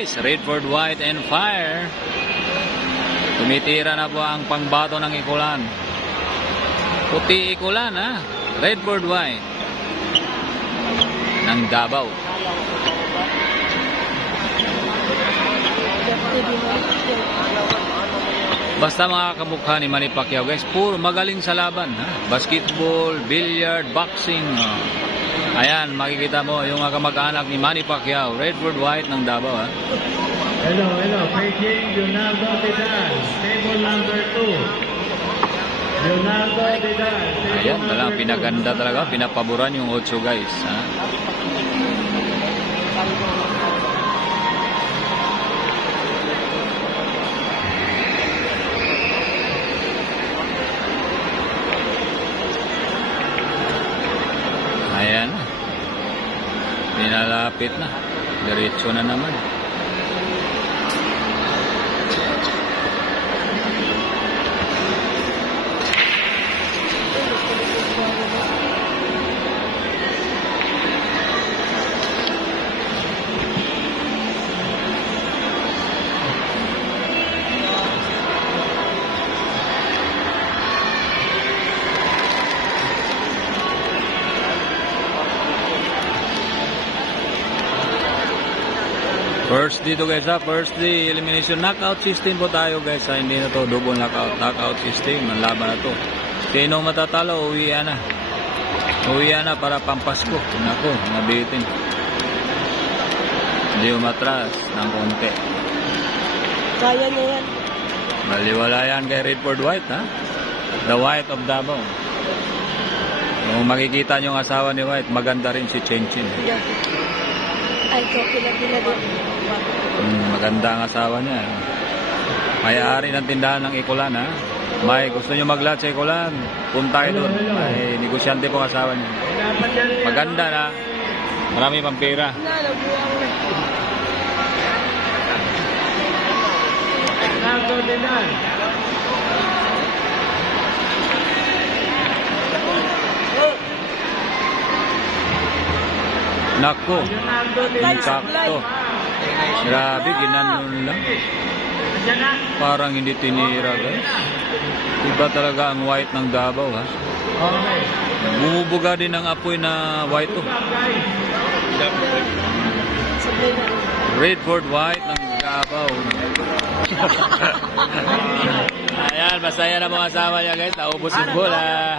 guys, Redford White and Fire. Tumitira na po ang pangbato ng ikulan. Puti ikulan ha. Redford White ng Davao. Basta mga kamukha ni Manny Pacquiao guys, puro magaling sa laban ha? Basketball, billiard, boxing. Ayan, makikita mo yung kamag-anak ni Manny Pacquiao, Redford White ng Davao ha. Hello, Beijing, Leonardo Vidal, table number 2. Leonardo Vidal. Ayan, talagang pinaganda talaga, pinapaboran yung 8 guys ha. Ayan na. Pinalapit na. Diretso na naman. First dito guys ha, first day elimination knockout system po tayo guys ha, hindi na to double knockout system, ang laban na to. Sino matatalo, uwian na para pampasko. Nako, nabitin. Hindi umatras ng konti. Kaya niya yan. Baliwala yan kay Redford White ha, the White of Davao. Kung makikita nyo ang asawa ni White, maganda rin si Chen Chin. Ay, pila din. Maganda ang asawa niya. May-ari ng tindahan ng ikulan ha. May gusto nyo mag-lot sa ikulan, punta kayo doon. May negosyante po ang asawa niya. Maganda na. Marami pang pera. Leonardo Vidal. Nako, insakto. Grabe, ginanon lang. Parang hindi tinira guys. Iba talaga ang White ng Davao ha. Bumubuga din ang apoy na White to. Redford White ng Davao. Ayan, masaya na mga asawa niya guys. Naubos yung bola.